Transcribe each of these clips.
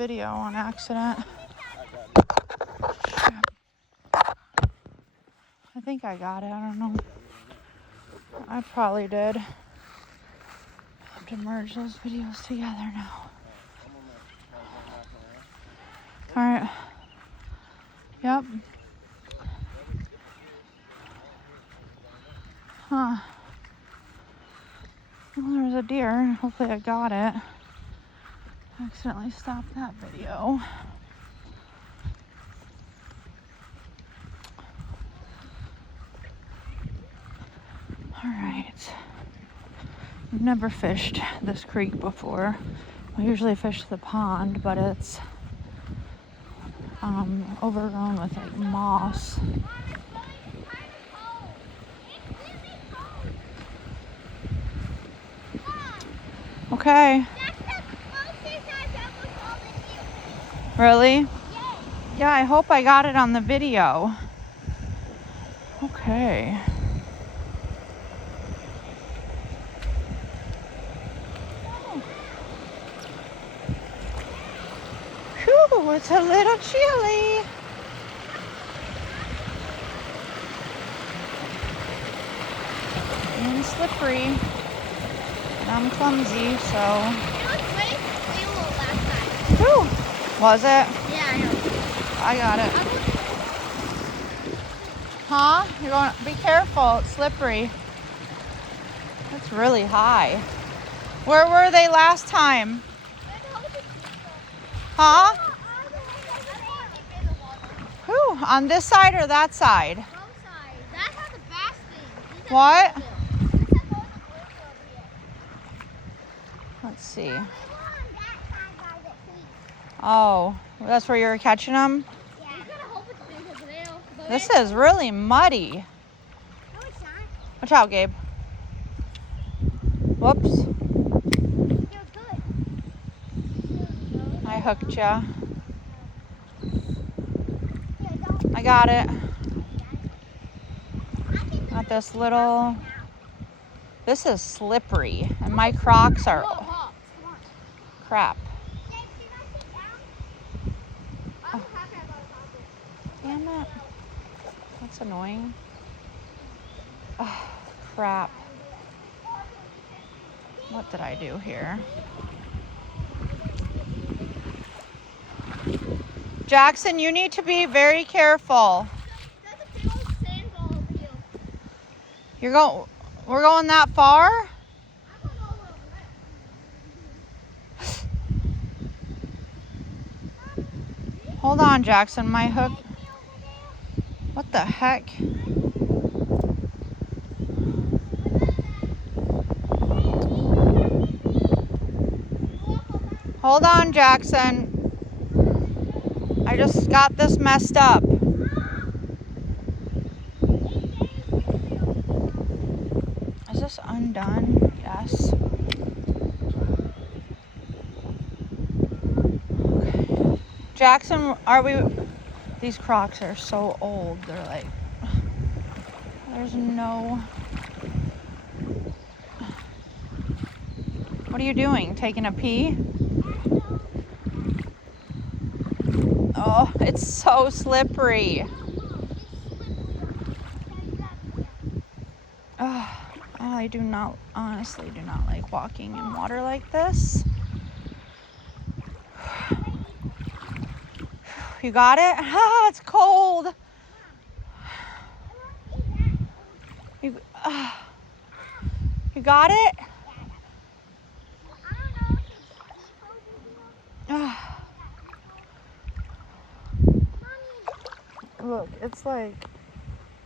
Video on accident. I think I got it. I don't know. I probably did. I have to merge those videos together now. Alright. Yep. Huh. Well, there's a deer. Hopefully I got it. Accidentally stopped that video. Alright. I've never fished this creek before. I usually fish the pond, but it's overgrown with like moss. Okay. Really? Yeah, I hope I got it on the video. Okay. Whew, it's a little chilly. And slippery. And I'm clumsy, so. It was way little last time. Whew. Was it? Yeah, I know. I got it. Huh? You're going, be careful, it's slippery. It's really high. Where were they last time? Huh? Who? On this side or that side? Both sides. That's not the best thing. What? Let's see. Oh, that's where you were catching them? This is really muddy. No, it's not. Watch out, Gabe. Whoops. You're good. I hooked ya. I got it. Got this little. This is slippery, and my Crocs are. Crap. Oh. Damn it. That's annoying. Oh, crap. What did I do here? Jackson, you need to be very careful. That's a big old sandball over you. We're going that far? I don't know where we're at. Hold on, Jackson, my hook. What the heck? Hold on, Jackson. I just got this messed up. Is this undone? Yes. Okay. Jackson, these Crocs are so old. They're like, there's no. What are you doing? Taking a pee? Oh, it's so slippery. Oh, I honestly do not like walking in water like this. You got it? Ah, it's cold. You got it? Look, it's like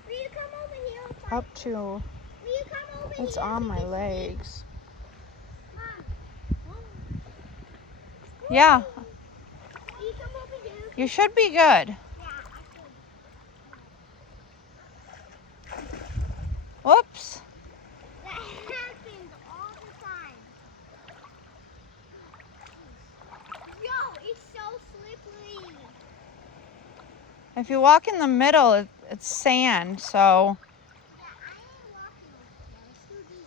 Will you come over here? up to, Will you come over it's here? on my legs. Mom. Yeah, Will you come over here? you should be good. Yeah, I should. Whoops. That happens all the time. Yo, it's so slippery. If you walk in the middle, it's sand, so. Yeah, I ain't walking over there. It's too deep.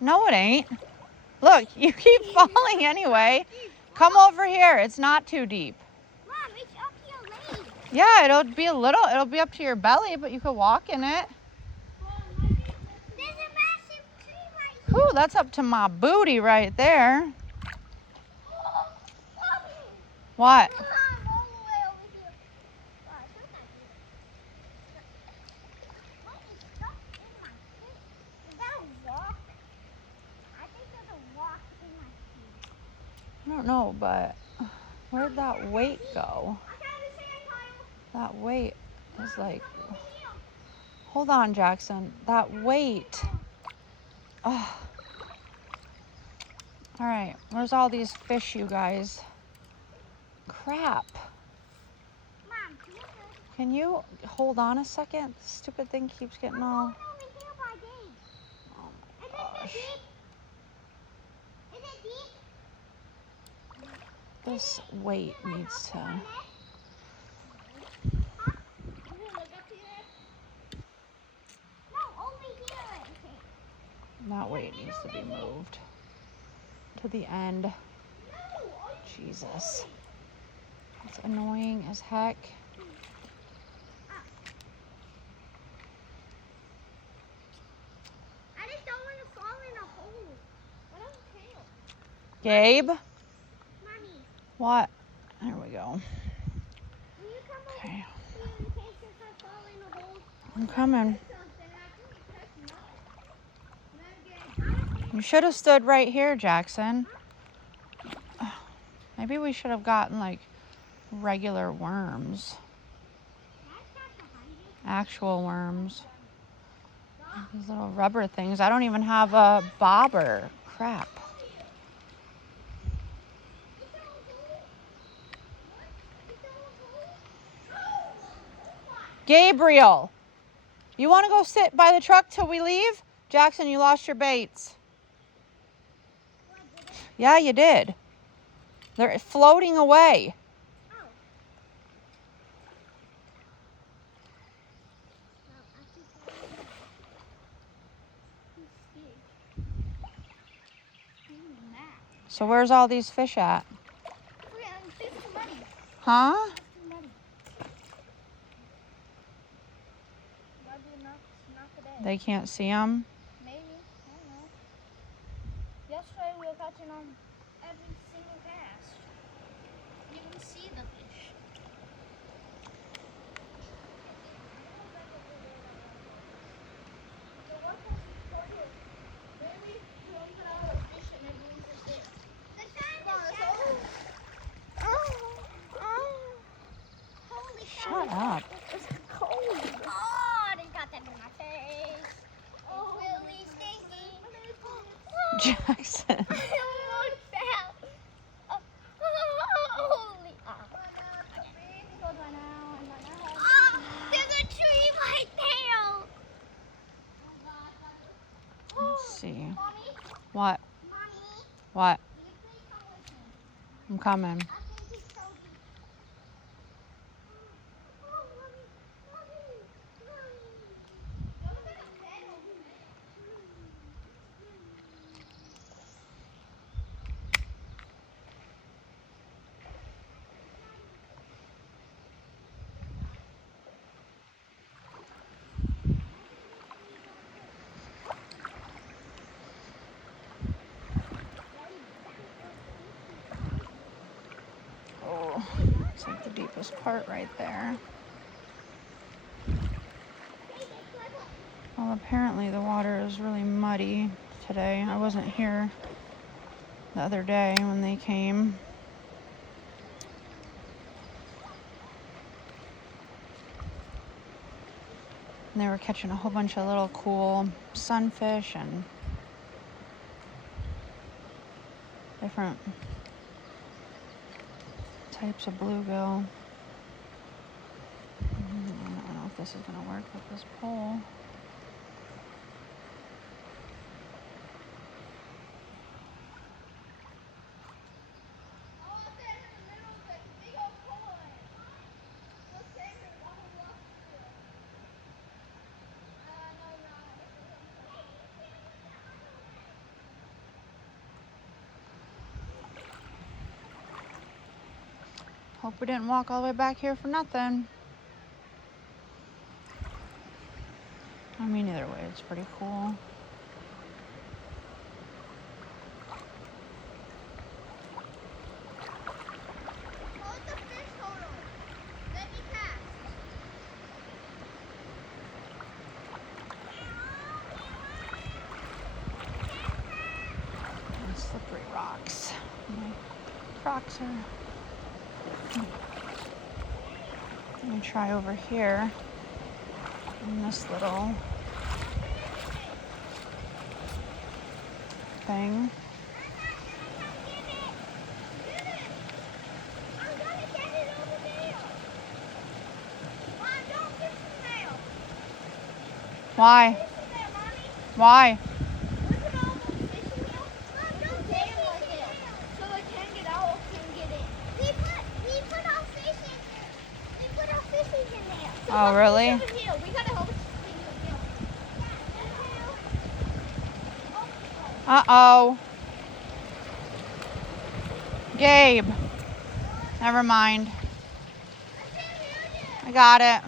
No, it ain't. Look, you keep falling anyway. Come over here. It's not too deep. Mom, it's up to your leg. Yeah, it'll be up to your belly, but you could walk in it. There's a massive tree right here. Whew, that's up to my booty right there. Oh, Mommy. What? Mom, all the way over here. Oh, I should not do that. What is stuck in my feet? Is that a rock? I think there's a rock in my feet. I don't know, but where'd that weight go? I found a sand pile. That weight is like, Come over here. hold on, Jackson. That weight. Oh. All right, where's all these fish, you guys? Crap. Mom, can you Can you hold on a second? This stupid thing keeps getting all... over here by Dave. Oh Is my it gosh. deep? Is it deep? This weight needs to... Huh? You look up here? No, over here. I think. That weight needs to be moved to the end. No, Jesus. It's annoying as heck. I just don't want to fall in a hole. What else tail? Gabe? Mommy, What? There we go. will you come over Okay, here in case if I fall in a hole? I'm coming. Something I couldn't touch nothing. You should have stood right here, Jackson. Maybe we should have gotten like regular worms. Actual worms. These little rubber things. I don't even have a bobber. Crap. Gabriel, you want to go sit by the truck till we leave? Jackson, you lost your baits. Yeah, you did. They're floating away. So where's all these fish at? Huh? They can't see them? Maybe. I don't know. Yesterday we were catching them every single cast. You can see the fish. Shut up. It's cold. Oh, they got that in my face. It's really stinky. Jackson. I almost fell. Holy. There's a tree right there. Let's see. Mommy? What? Mommy? What? Will you please come with me? I'm coming. I think it's so deep. Oh, mommy. Mommy. Mommy. Look at the bed over there. Oh, it's like the deepest part right there. Well, apparently the water is really muddy today. I wasn't here the other day when they came. And they were catching a whole bunch of little cool sunfish and different types of bluegill. I don't know if this is going to work with this pole. Hope we didn't walk all the way back here for nothing. I mean, either way, it's pretty cool. Hold the fish holder. Let me cast. And slippery rocks. My Crocs are. Let me try over here in this little thing. I'm gonna get it over there. Mom, don't fish in there. Why? Fish in there, Mommy. Why? Look at all those fish in here. Mom, don't fish in there. So they can get out or can get in. We put our fish in there. We put our fishes in there. So Oh, look, really? fish over here. We gotta hold it over here. Uh-oh. Gabe. Never mind. I got it.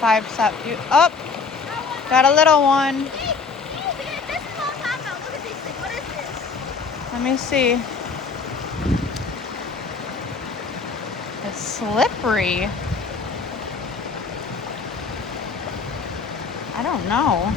Five, seven. Oh, got a little one. Let me see. It's slippery. I don't know.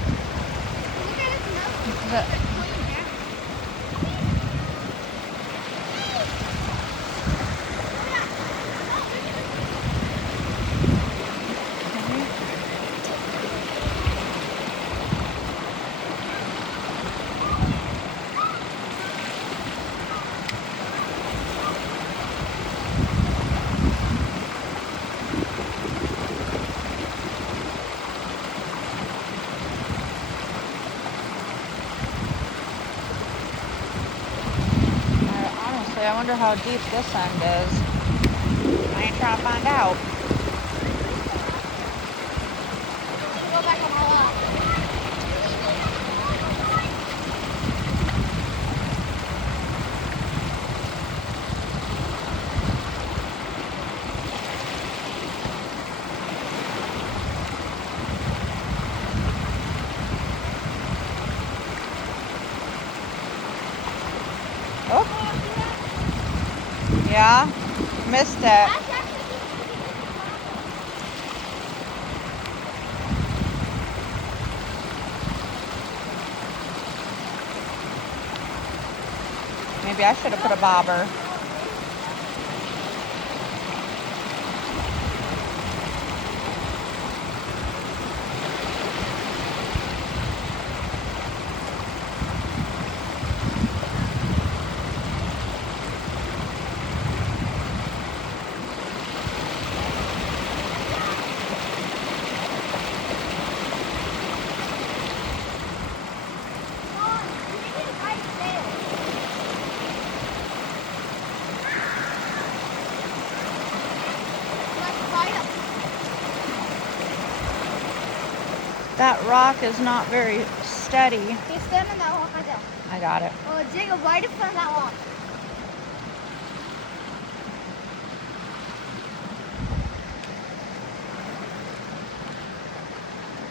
Honestly, I wonder how deep this end is. I ain't trying to find out. Go back on my lap. Oh, yeah, missed it. Maybe I should have put a bobber. That rock is not very steady. He's standing on that rock right there. I got it. Oh, Jacob, right in front of that rock.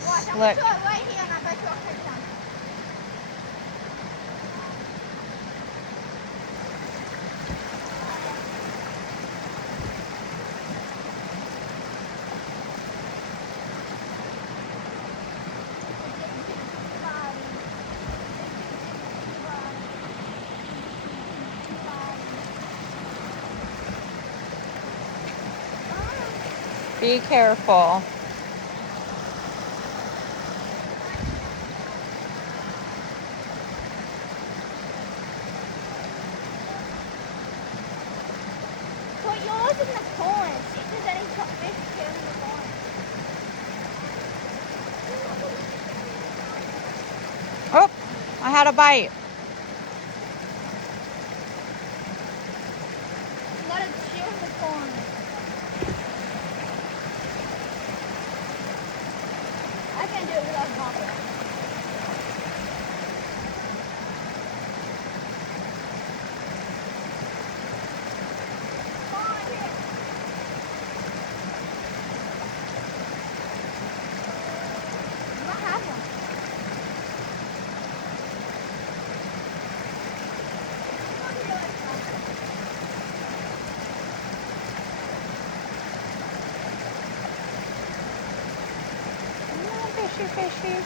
Watch, I'm Slick. gonna throw it right here and I bet you I'll catch one. Be careful. Put yours in the pond. See if there's any fish here in the pond. Oh, I had a bite. Let it chill in the pond. I can do it. Fishy, fishy.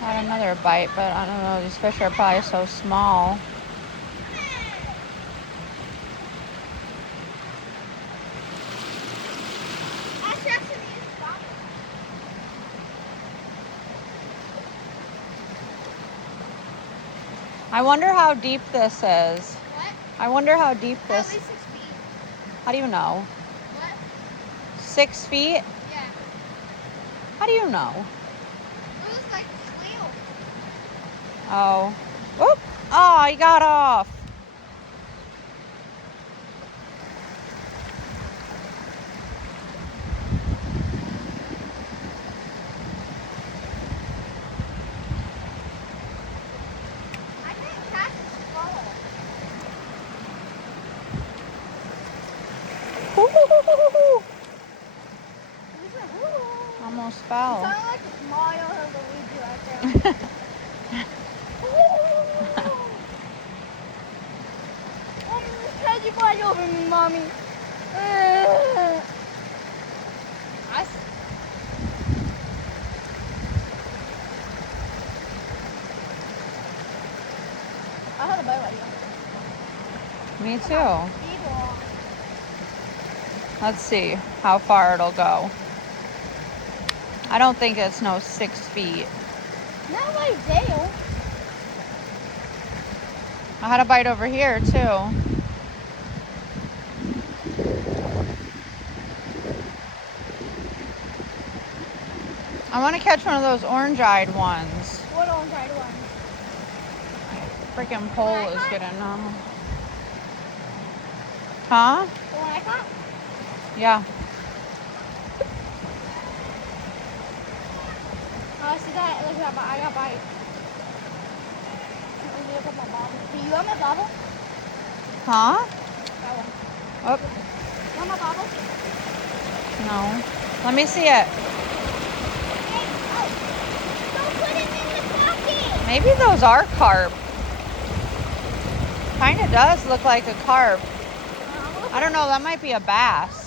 Got another bite, but I don't know. These fish are probably so small. I wonder how deep this is. What? I wonder how deep At this. least 6 feet. How do you know? What? 6 feet? Yeah. How do you know? It was like a snail. Oh. Oop! Oh, he got off. I didn't catch his skull. Ooh, He was like, ooh. almost It fell. sounded like Mario or Luigi right there. How'd you fly over me, mommy? I had a bite right here. Me too. Evil. Let's see how far it'll go. I don't think it's no 6 feet. Not my tail. I had a bite over here too. I want to catch one of those orange-eyed ones. What orange-eyed one? Freaking pole What I is caught? getting Huh? The one I caught? Yeah. Oh, see that? Look at that. I got bite. Let me look at my bobble. Do you want my bobble? Huh? That one. Oh, Want my bobble? no. Let me see it. Hey, oh. Don't put it in the bucket. Maybe those are carp. Kind of does look like a carp. I don't know. That might be a bass.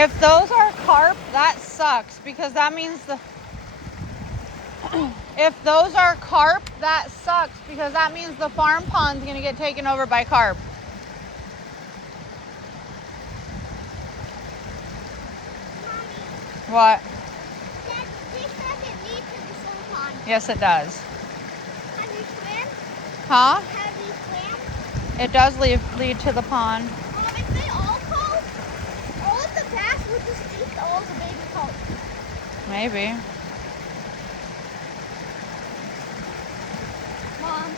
If those are carp, that sucks because that means the. If those are carp, that sucks because that means the farm pond's gonna get taken over by carp. Mommy, What? this doesn't lead to the swim pond. Yes, it does. Have you swim? Huh? Have you swim? It does lead to the pond. If they all coat, all of the bass would just eat all the baby coat. Maybe. Mom,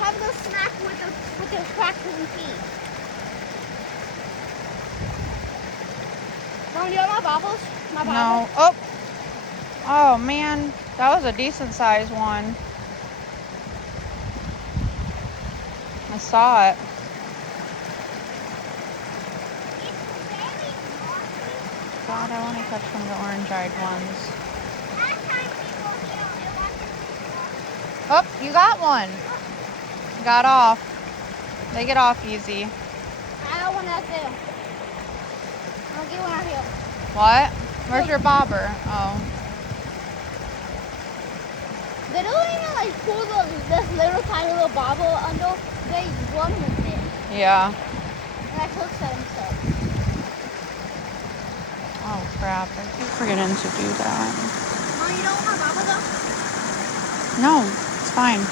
have a little snack with the crackers and peas. Mom, you want my bobbles? My bobbles? No. Oh. Oh man, that was a decent sized one. I saw it. It's very naughty. God, I want to catch one of the orange-eyed ones. Last time people, it wasn't too naughty. Oh, you got one. Got off. They get off easy. I got one out there. I'll get one out here. What? Where's your bobber? Oh. They don't even like pull this little tiny little bobble under. They run with it. Yeah. And I hooks at themselves. Oh crap, I keep forgetting to do that. Mom, you don't want my bobble though? No, it's fine.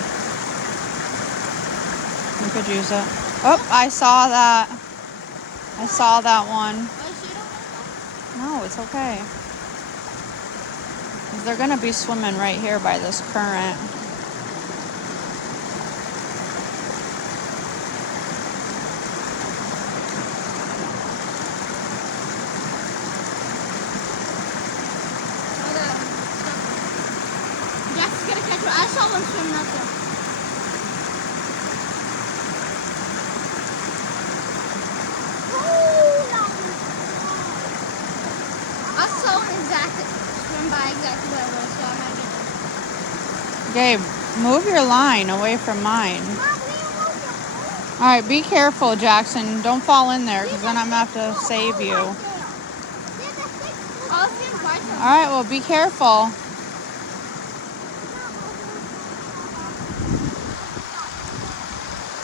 You could use it. Oh, I saw that. I saw that one. Oh, so you don't want No, it's okay. 'Cause they're gonna be swimming right here by this current. Jack's gonna catch one. I saw one swimming out there. I saw an exact swim by exactly where it was, so I'm gonna get Gabe, move your line away from mine. Mom, will you move your phone? All right, be careful, Jackson. Don't fall in there, because then I'm gonna have to save you. All I'll see my phone. right, well, be careful.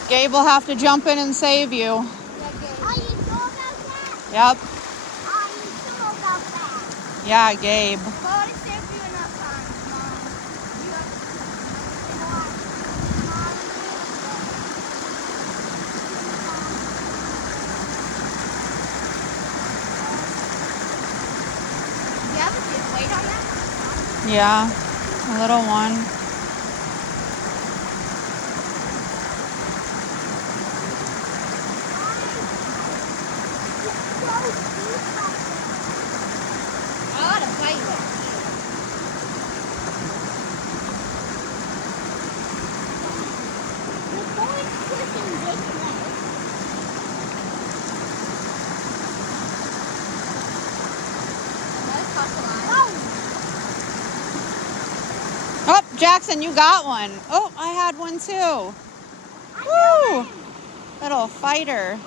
Gabe will have to jump in and save you. Are you sure about that? Yep. Are you sure about that? Yeah, Gabe. Well, I saved you enough time, Mom. You have you have a good weight on that? Yeah, a little one. I ought to fight with. The boy's pushing this way. Let's cross the line. Oh, Jackson, you got one. Oh, I had one too. Woo! Little fighter.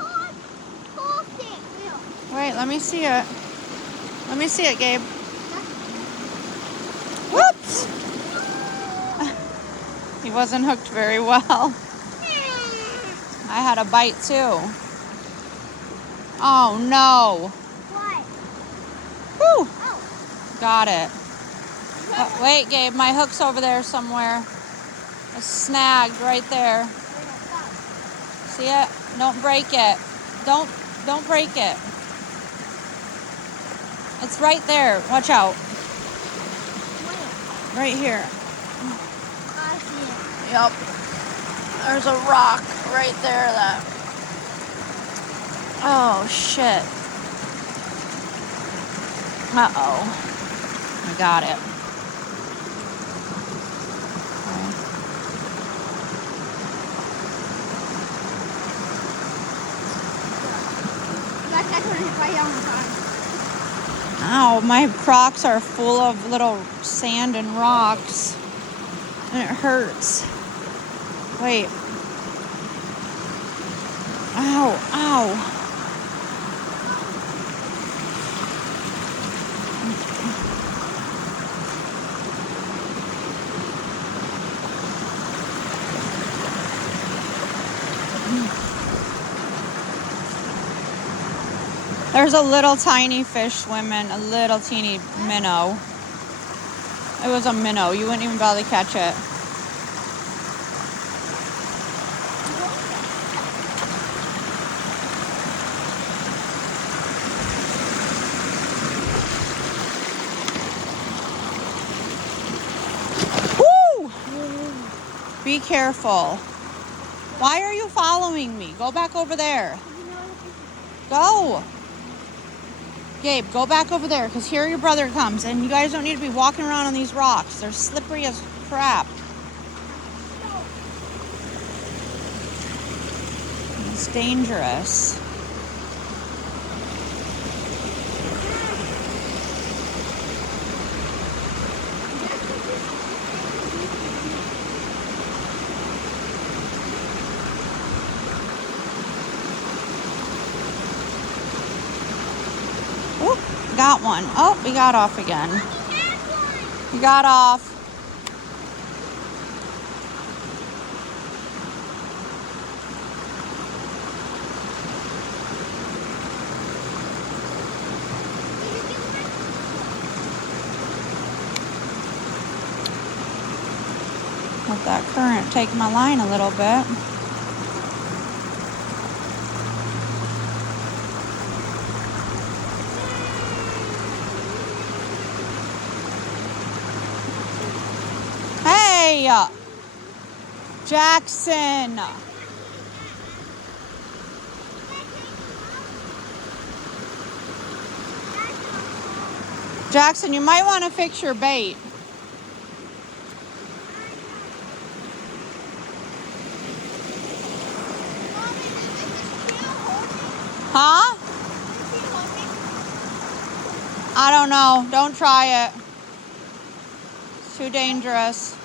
Wait, let me see it. Let me see it, Gabe. Whoops! He wasn't hooked very well. I had a bite too. Oh no. What? Whew! Oh. Got it. Oh, wait, Gabe, my hook's over there somewhere. It's snagged right there. See it? Don't break it. Don't break it. It's right there. Watch out. Where? Right here. I see it. Yep. There's a rock right there that. Oh shit. Uh-oh. I got it. Ow, my Crocs are full of little sand and rocks. And it hurts. Wait. Ow, ow. There's a little tiny fish swimming, a little teeny minnow. It was a minnow. You wouldn't even bother to catch it. Woo! Be careful. Why are you following me? Go back over there. Go. Gabe, go back over there because here your brother comes and you guys don't need to be walking around on these rocks. They're slippery as crap. It's dangerous. Oop, got one. Oh, we got off again. We got off. Let that current take my line a little bit. Hey, Jackson. Jackson, you might want to fix your bait. Huh? I don't know. Don't try it. It's too dangerous.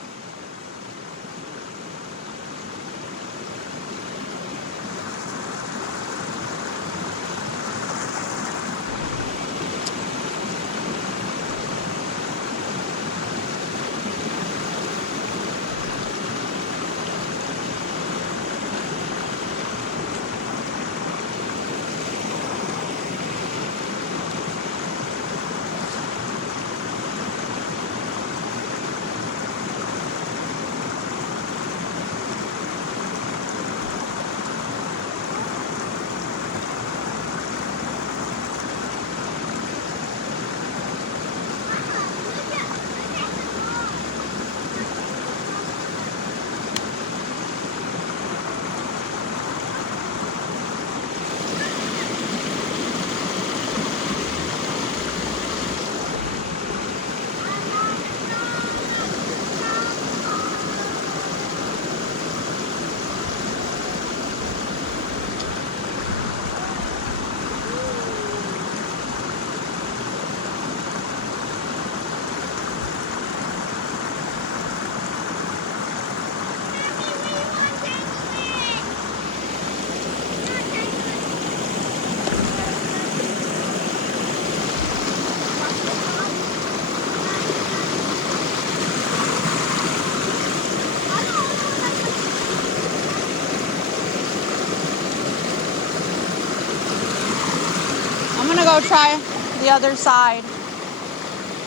I'm gonna go try the other side.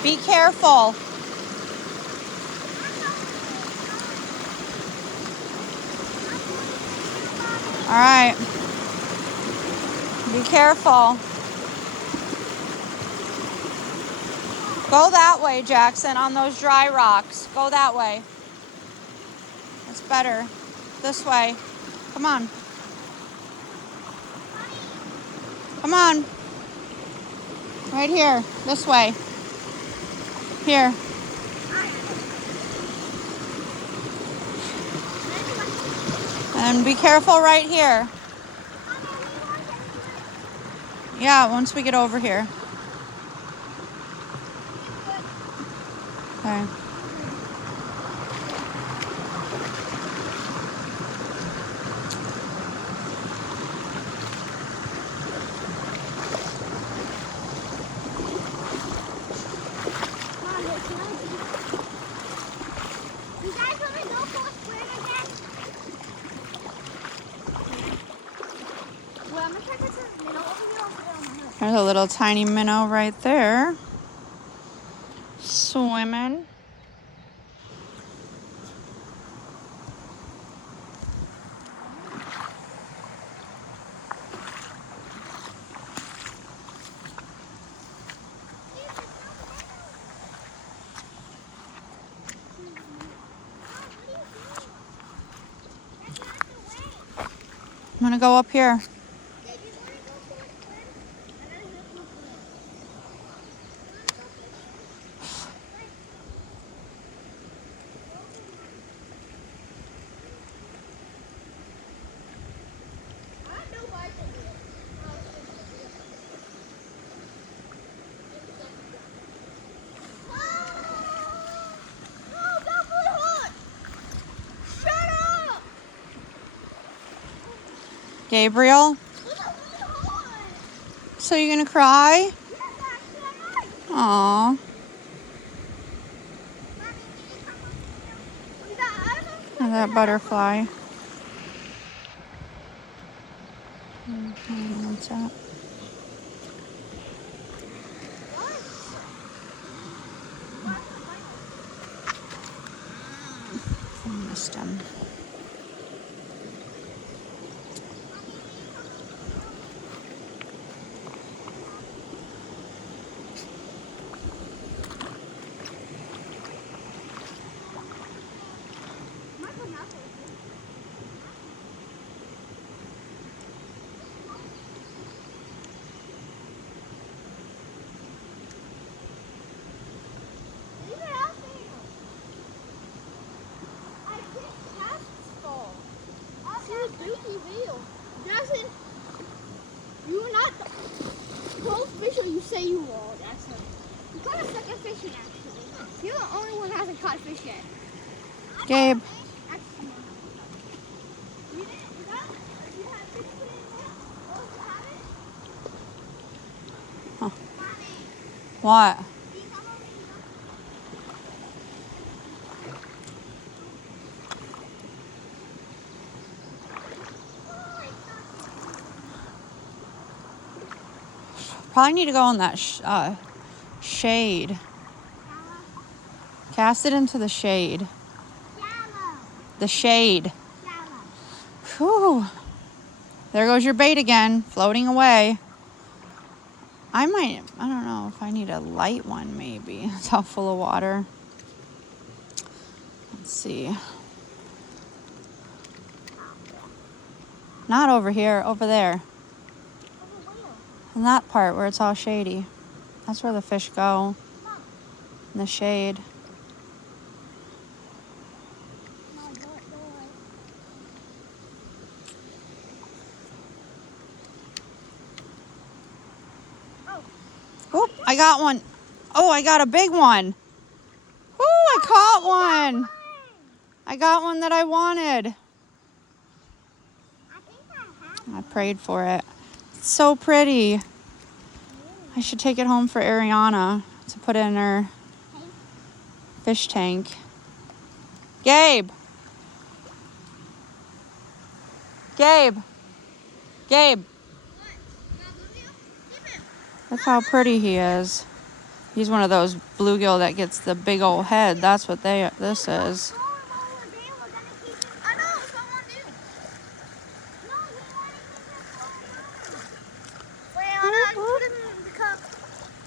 Be careful. All right. Be careful. Go that way, Jackson, on those dry rocks. Go that way. It's better. This way. Come on. Come on. Right here. This way. Here. And be careful right here. Yeah, once we get over here. Okay. You guys want to go for a swim again? Well, I'm going to try to get some minnow over here on the hook. There's a little tiny minnow right there. Swimming. I'm gonna go up here. Gabriel, so you're gonna cry? Aw. Look at that butterfly. What's that? I missed him. You're not those fish or you say you are. That's it. You caught a second fish in actually. You're the only one that hasn't caught fish yet. Gabe. Huh. What? Probably need to go in that shade. Cast it into the shade. The shade. Whew. There goes your bait again, floating away. I don't know if I need a light one maybe. It's all full of water. Let's see. Not over here, over there. In that part where it's all shady. That's where the fish go. In the shade. Oh, I got one. Oh, I got a big one. Oh, I caught one. I got one that I wanted. I prayed for it. It's so pretty. I should take it home for Ariana to put in her fish tank. Gabe. Gabe. Gabe. Look how pretty he is. He's one of those bluegill that gets the big old head. That's what this is.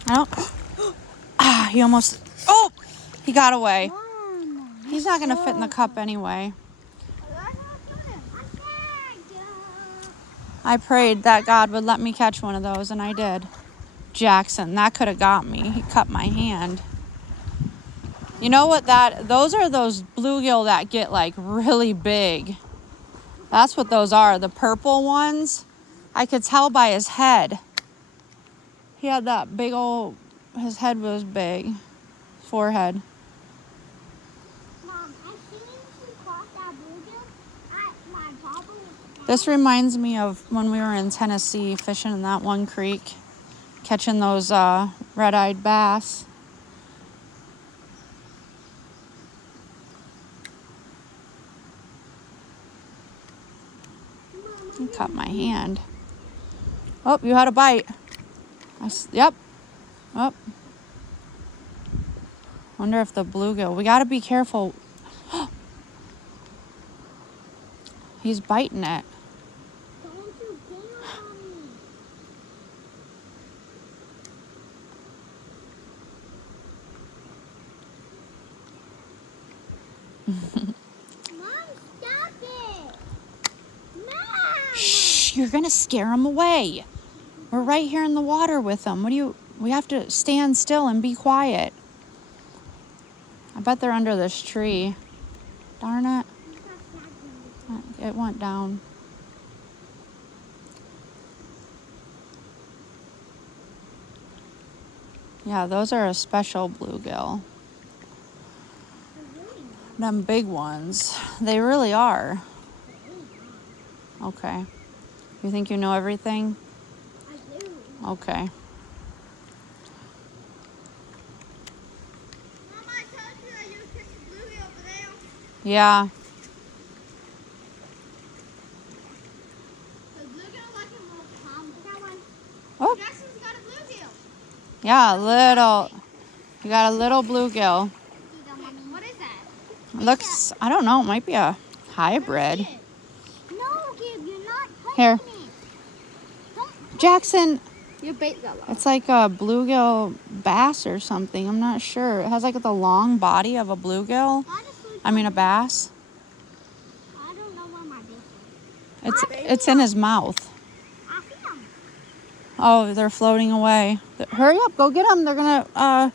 I don't. Ah, he almost. Oh, he got away. He's not gonna fit in the cup anyway. I prayed that God would let me catch one of those, and I did. Jackson, that could have got me. He cut my hand. You know what those are those bluegill that get like really big. That's what those are, the purple ones. I could tell by his head. He had that big old, his head was big. Forehead. Mom, I seen you caught that bluegill. My papa was This reminds me of when we were in Tennessee fishing in that one creek, catching those red-eyed bass. He cut my hand. Oh, you had a bite. Yep. Oh. Wonder if the bluegill. We got to be careful. He's biting it. Don't you dare on me. Mom, stop it. Mom. Shh, you're gonna scare him away. We're right here in the water with him. We have to stand still and be quiet. I bet they're under this tree. Darn it. It went down. Yeah, those are a special bluegill. Them big ones. They really are. Okay. You think you know everything? I do. Okay. Mama, I told you that you would catch a bluegill over there. Yeah. The bluegill like a little pond. That one. Oh. Jackson's got a bluegill. Yeah, little. You got a little bluegill. What is that? Looks, I don't know, it might be a hybrid. No, Gib, you're not touching Here. it. Don't. Jackson, Your bait got lost. it's like a bluegill bass or something. I'm not sure. It has like the long body of a bluegill. I mean a bass. I don't know where my bait is. It's in his mouth. I see him. Oh, they're floating away. Hurry up, go get them. They're gonna